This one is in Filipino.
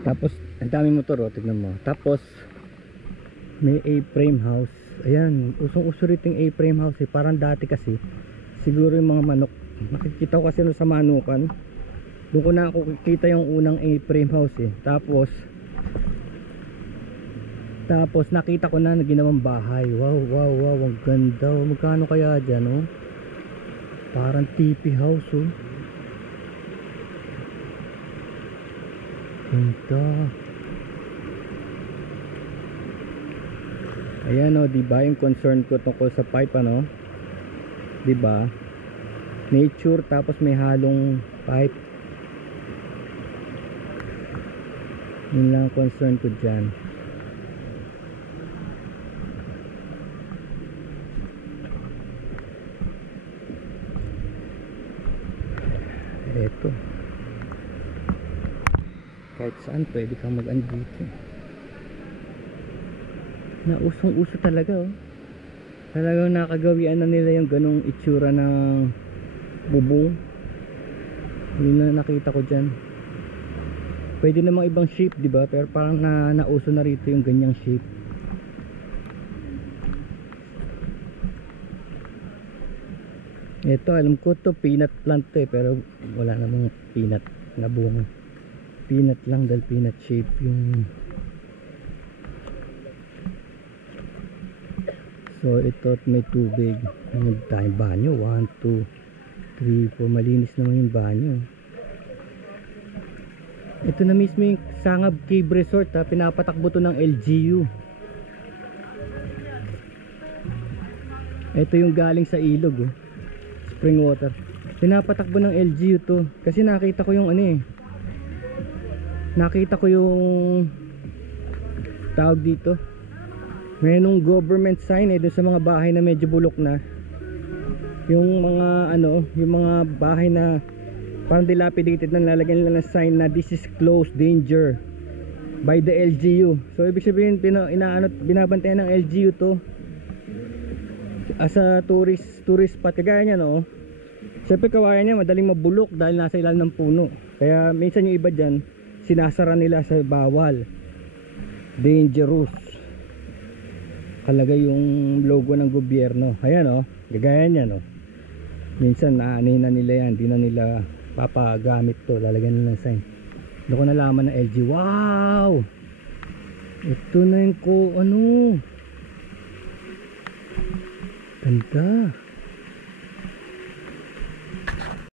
Tapos ang daming motor, oh, tignan mo. Tapos may A-frame house. Ayan, usong-uso rito yung A-frame house, eh. Parang dati kasi siguro yung mga manok, nakikita ko kasi sa manukan, doon ko na ako kita yung unang A-frame house, eh. Tapos nakita ko na ginawang bahay. Wow, wow, wow, ang ganda, oh. Magkano kaya dyan, oh? Parang TP house, oh. Ganda. Ayan, oh, diba yung concern ko tungkol sa pipe, ano? Diba? Nature, tapos may halong pipe. Yun lang ang concern ko dyan. Eto, kahit saan pwede kang mag-ano dito. Na usong-uso talaga, oh. Talagang nakagawian na nila yung ganong itsura ng bubong. Yun na nakita ko dyan. Pwede namang ibang shape, diba? Pero parang nauso na rito yung ganyang shape. Ito, alam ko to peanut plant to, eh. Pero wala namang peanut na bunga. Peanut lang dahil peanut shape yung... So ito, may tubig. Ano tayong banyo? 1, 2, 3, 4. Malinis naman yung banyo. Ito na mismo yung Sangab Cave Resort, ha. Pinapatakbo to ng LGU. Ito yung galing sa ilog, oh. Spring water. Pinapatakbo ng LGU to. Kasi nakita ko yung ano, eh. Nakita ko yung tawag dito. Mayroong government sign, eh, doon sa mga bahay na medyo bulok na. Yung mga ano, yung mga bahay na parang dilapidated na, lalagyan nila ng sign na this is closed, danger by the LGU. So ibig sabihin binabantayan ng LGU to as a tourist spot. Kagaya niya, no? Siyempre kawayan niya madaling mabulok dahil nasa ilalim ng puno. Kaya minsan yung iba dyan sinasara nila sa bawal, dangerous, kalagay yung logo ng gobyerno. Ayan, oh, gagaya niya, no? Minsan naanihin na nila yan, di na nila papagamit to, lalagyan nila ng sign. Doon ko nalaman ng LG. Wow, ito na yung ano, ganda.